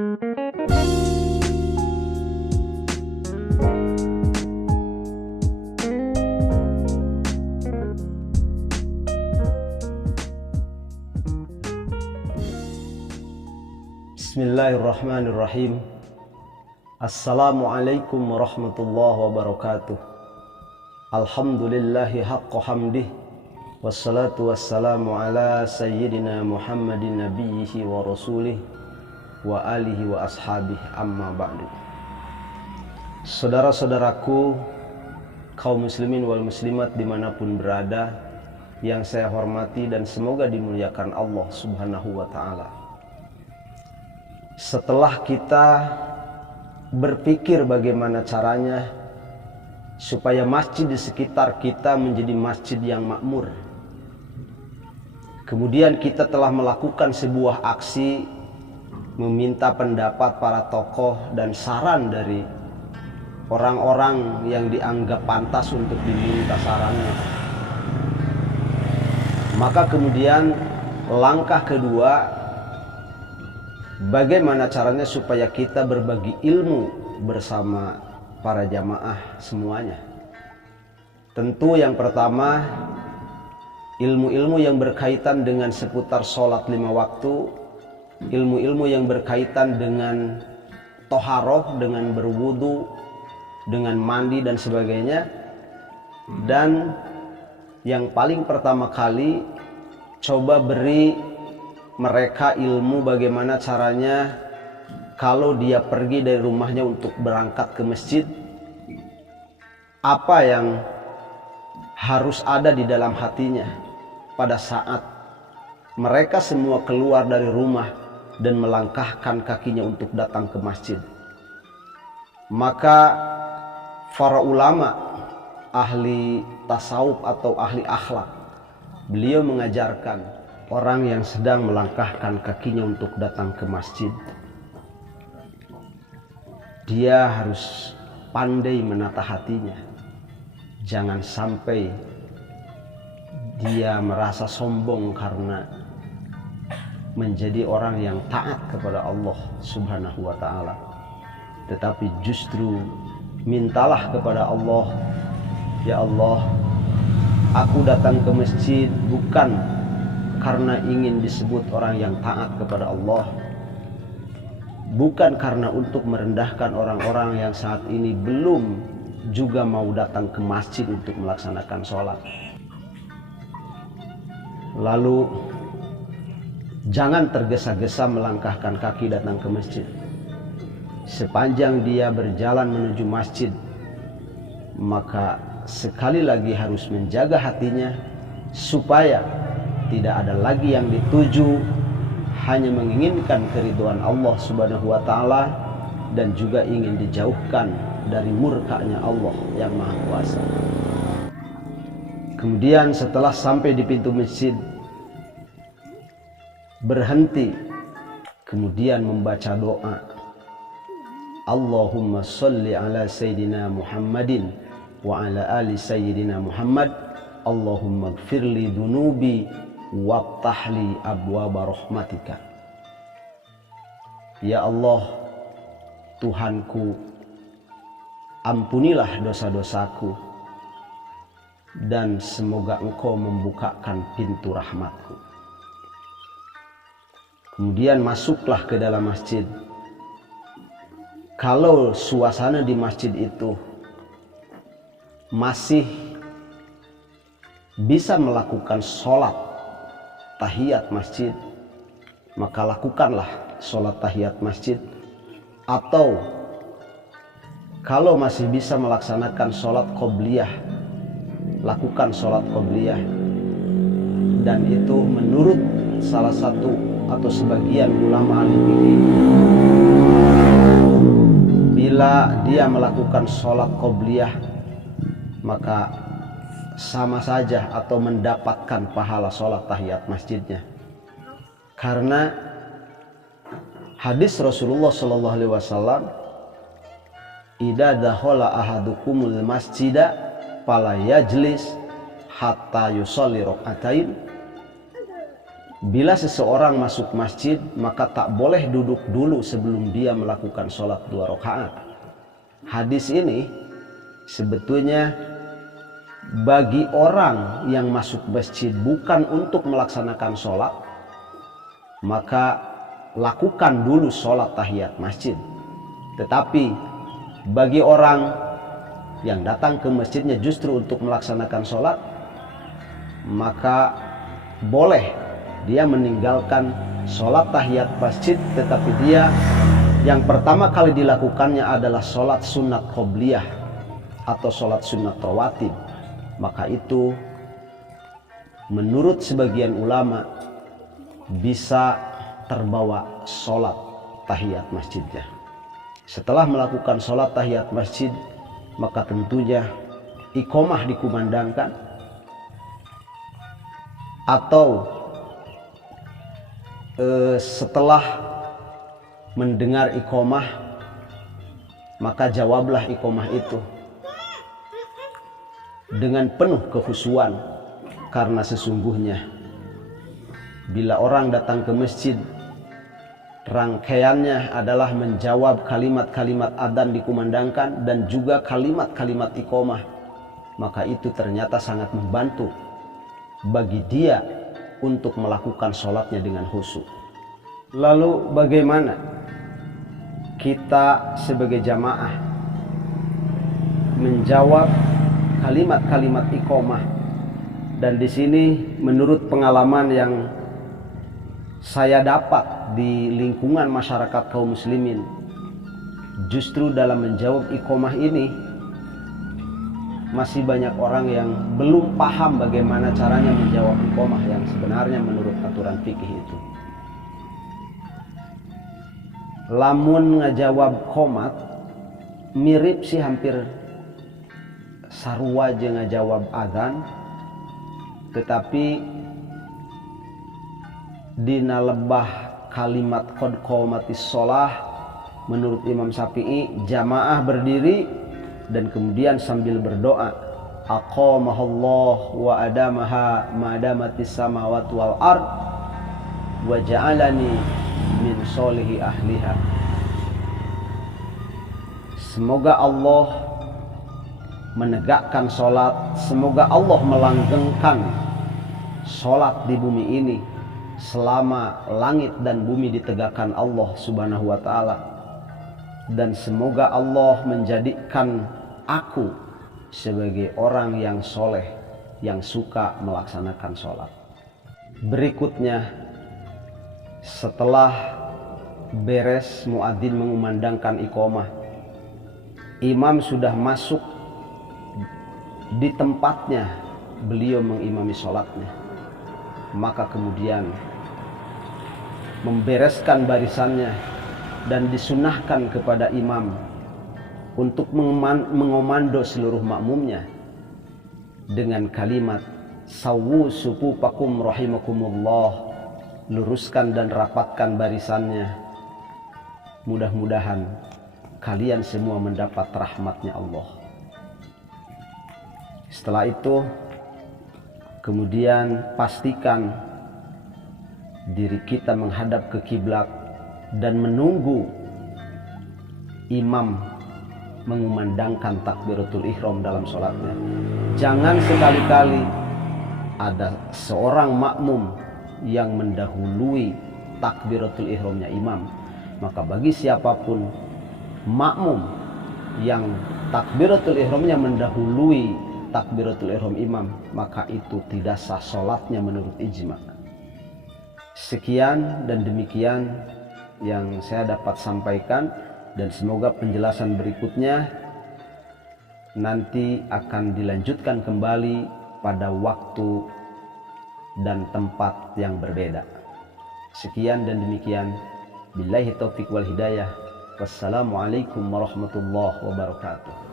Bismillahirrahmanirrahim. Assalamualaikum warahmatullahi wabarakatuh. Alhamdulillahi haqqa hamdih. Wassalatu wassalamu ala sayyidina Muhammadin nabiyyihi wa rasulih wa alihi wa ashabih, amma ba'du. Saudara-saudaraku kaum muslimin wal muslimat dimanapun berada, yang saya hormati dan semoga dimuliakan Allah subhanahu wa ta'ala. Setelah kita berpikir bagaimana caranya supaya masjid di sekitar kita menjadi masjid yang makmur, kemudian kita telah melakukan sebuah aksi meminta pendapat para tokoh dan saran dari orang-orang yang dianggap pantas untuk diminta sarannya. Maka kemudian langkah kedua, bagaimana caranya supaya kita berbagi ilmu bersama para jamaah semuanya. Tentu yang pertama, ilmu-ilmu yang berkaitan dengan seputar sholat 5 waktu, ilmu-ilmu yang berkaitan dengan toharoh, dengan berwudu, dengan mandi dan sebagainya. Dan yang paling pertama kali, coba beri mereka ilmu bagaimana caranya kalau dia pergi dari rumahnya untuk berangkat ke masjid, apa yang harus ada di dalam hatinya pada saat mereka semua keluar dari rumah dan melangkahkan kakinya untuk datang ke masjid. Maka para ulama, ahli tasawuf atau ahli akhlak, beliau mengajarkan orang yang sedang melangkahkan kakinya untuk datang ke masjid, dia harus pandai menata hatinya. Jangan sampai dia merasa sombong karena menjadi orang yang taat kepada Allah subhanahu wa ta'ala, tetapi justru mintalah kepada Allah, ya Allah, aku datang ke masjid bukan karena ingin disebut orang yang taat kepada Allah, bukan karena untuk merendahkan orang-orang yang saat ini belum juga mau datang ke masjid untuk melaksanakan sholat. Lalu jangan tergesa-gesa melangkahkan kaki datang ke masjid. Sepanjang dia berjalan menuju masjid, maka sekali lagi harus menjaga hatinya supaya tidak ada lagi yang dituju hanya menginginkan keridhaan Allah subhanahu wa ta'ala dan juga ingin dijauhkan dari murkanya Allah yang maha kuasa. Kemudian setelah sampai di pintu masjid, berhenti, kemudian membaca doa, Allahumma sholli ala sayyidina Muhammadin wa ala ali sayyidina Muhammad, Allahumma gfirli dunubi waftahli abwaba rahmatika. Ya Allah, Tuhanku, ampunilah dosa-dosaku dan semoga Engkau membukakan pintu rahmatku. Kemudian masuklah ke dalam masjid. Kalau suasana di masjid itu masih bisa melakukan sholat tahiyat masjid, maka lakukanlah sholat tahiyat masjid. Atau kalau masih bisa melaksanakan sholat qobliyah, lakukan sholat qobliyah. Dan itu menurut salah satu atau sebagian ulama ahli fikih, bila dia melakukan sholat qobliyah maka sama saja atau mendapatkan pahala sholat tahiyat masjidnya. Karena hadis Rasulullah SAW, idza dakhala ahadukumul masjida fala yajlis hatta yusolli rakaatain. bila seseorang masuk masjid maka tak boleh duduk dulu sebelum dia melakukan sholat 2 rakaat. Hadis ini sebetulnya bagi orang yang masuk masjid bukan untuk melaksanakan sholat, maka lakukan dulu sholat tahiyat masjid. Tetapi bagi orang yang datang ke masjidnya justru untuk melaksanakan sholat, maka boleh dia meninggalkan sholat tahiyat masjid, tetapi dia yang pertama kali dilakukannya adalah sholat sunat qobliyah atau sholat sunat rawatib. Maka itu menurut sebagian ulama bisa terbawa sholat tahiyat masjidnya. Setelah melakukan sholat tahiyat masjid, maka tentunya iqomah dikumandangkan, atau setelah mendengar iqomah maka jawablah iqomah itu dengan penuh kekhusyuan, karena sesungguhnya bila orang datang ke masjid rangkaiannya adalah menjawab kalimat-kalimat adzan dikumandangkan dan juga kalimat-kalimat iqomah, maka itu ternyata sangat membantu bagi dia untuk melakukan sholatnya dengan khusyuk. Lalu bagaimana kita sebagai jamaah menjawab kalimat-kalimat iqomah? Dan di sini menurut pengalaman yang saya dapat di lingkungan masyarakat kaum muslimin, justru dalam menjawab iqomah ini masih banyak orang yang belum paham bagaimana caranya menjawab iqomah yang sebenarnya menurut aturan fikih itu. Lamun ngajawab qomat mirip sih, hampir sarua aja ngajawab adzan, tetapi dina lebah kalimat qad qomatis sholah menurut Imam Syafi'i jamaah berdiri dan kemudian sambil berdoa, aqamahallah wa adamaha madamatis samawati wal ard wa ja'alani min solihi ahliha. Semoga Allah menegakkan sholat, semoga Allah melanggengkan sholat di bumi ini selama langit dan bumi ditegakkan Allah subhanahu wa ta'ala, dan semoga Allah menjadikan aku sebagai orang yang soleh yang suka melaksanakan sholat. Berikutnya, setelah beres muadzin mengumandangkan iqomah, imam sudah masuk di tempatnya beliau mengimami sholatnya, maka kemudian membereskan barisannya dan disunahkan kepada imam untuk mengomando seluruh makmumnya dengan kalimat sawu sufufakum rahimakumullah, luruskan dan rapatkan barisannya, mudah-mudahan kalian semua mendapat rahmatnya Allah. Setelah itu kemudian pastikan diri kita menghadap ke kiblat dan menunggu imam mengumandangkan takbiratul ihram dalam sholatnya. Jangan sekali-kali ada seorang makmum yang mendahului takbiratul ihramnya imam. Maka bagi siapapun makmum yang takbiratul ihramnya mendahului takbiratul ihram imam, maka itu tidak sah sholatnya menurut ijma. Sekian dan demikian yang saya dapat sampaikan, dan semoga penjelasan berikutnya nanti akan dilanjutkan kembali pada waktu dan tempat yang berbeda. Sekian dan demikian, billahi taufiq wal hidayah. Wassalamualaikum warahmatullahi wabarakatuh.